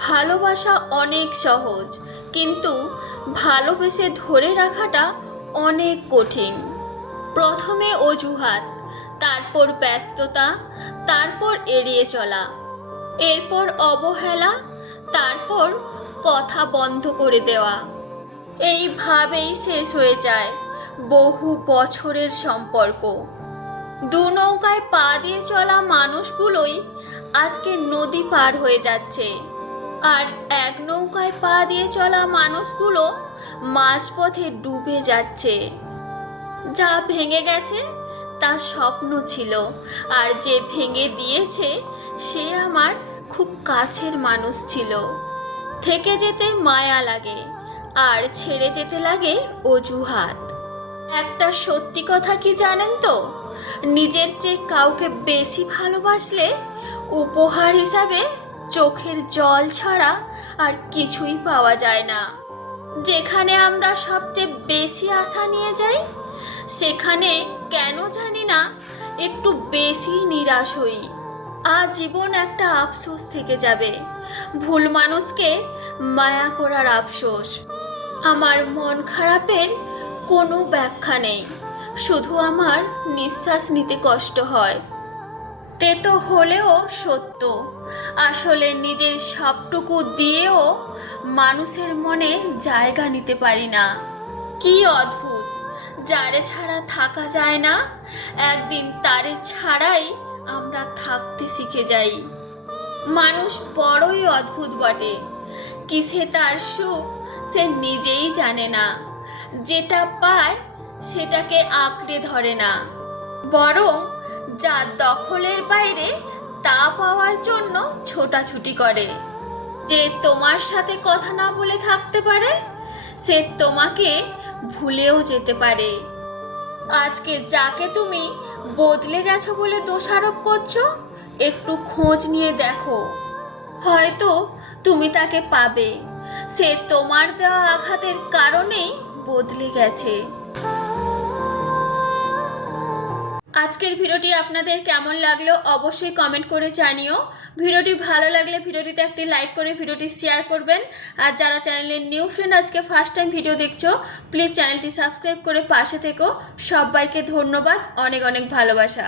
ভালোবাসা অনেক সহজ, কিন্তু ভালোবেসে ধরে রাখাটা অনেক কঠিন। প্রথমে অজুহাত, তারপর ব্যস্ততা, তারপর এড়িয়ে চলা, এরপর অবহেলা, তারপর কথা বন্ধ করে দেওয়া। এইভাবেই শেষ হয়ে যায় বহু বছরের সম্পর্ক। দু নৌকায় পা দিয়ে চলা মানুষগুলোই আজকে নদী পার হয়ে যাচ্ছে। আর এক নৌকায় পা দিয়ে চলা মানুষগুলো মাঝপথে ডুবে যাচ্ছে। যা ভেঙে গেছে, তা স্বপ্ন ছিল। আর যে ভেঙে দিয়েছে, সে আমার খুব কাছের মানুষ ছিল। থেকে যেতে মায়া লাগে, আর ছেড়ে যেতে লাগে অজুহাত। একটা সত্যি কথা কি জানেন তো? নিজের চেয়ে কাউকে বেশি ভালোবাসলে উপহার হিসাবে চোখের জল ছাড়া আর কিছুই পাওয়া যায় না। যেখানে আমরা সবচেয়ে বেশি আশা নিয়ে যাই, সেখানে কেন জানি না একটু বেশি নিরাশ হই। আজীবন একটা আফসোস থেকে যাবে, ভুল মানুষকে মায়া করার আফসোস। আমার মন খারাপের কোনো ব্যাখ্যা নেই, শুধু আমার নিঃশ্বাস নিতে কষ্ট হয়। তেতো হলেও সত্য। আসলে নিজের সবটুকু দিয়েও মানুষের মনে জায়গা নিতে পারি না। কি অদ্ভুত! যারে ছাড়া থাকা যায় না, একদিন তারে ছাড়াই আমরা থাকতে শিখে যাই। মানুষ বড়ই অদ্ভুত বটে। কিসে তার সুখ, সে নিজেই জানে না। যেটা পায়, সেটাকে আঁকড়ে ধরে না। বরং যা দখলের বাইরে তা পাওয়ার জন্য ছোটাছুটি করে। যে তোমার সাথে কথা না বলে থাকতে পারে, সে তোমাকে ভুলেও যেতে পারে। আজকে যাকে তুমি বদলে গেছো বলে দোষারোপ করছ, একটু খোঁজ নিয়ে দেখো। হয়তো তুমি তাকে পাবে। সে তোমার দেওয়া আঘাতের কারণেই বদলে গেছে। আজকের ভিডিওটি আপনাদের কেমন লাগল অবশ্যই কমেন্ট করে জানিও। ভিডিওটি ভালো লাগলে ভিডিওটিতে একটি লাইক করে ভিডিওটি শেয়ার করবেন। আর যারা চ্যানেলের নিউ ফ্রেন্ড আজকে ফার্স্ট টাইম ভিডিও দেখছ প্লিজ চ্যানেলটি সাবস্ক্রাইব করে পাশে থেকো। সবাইকে ধন্যবাদ, অনেক অনেক ভালোবাসা।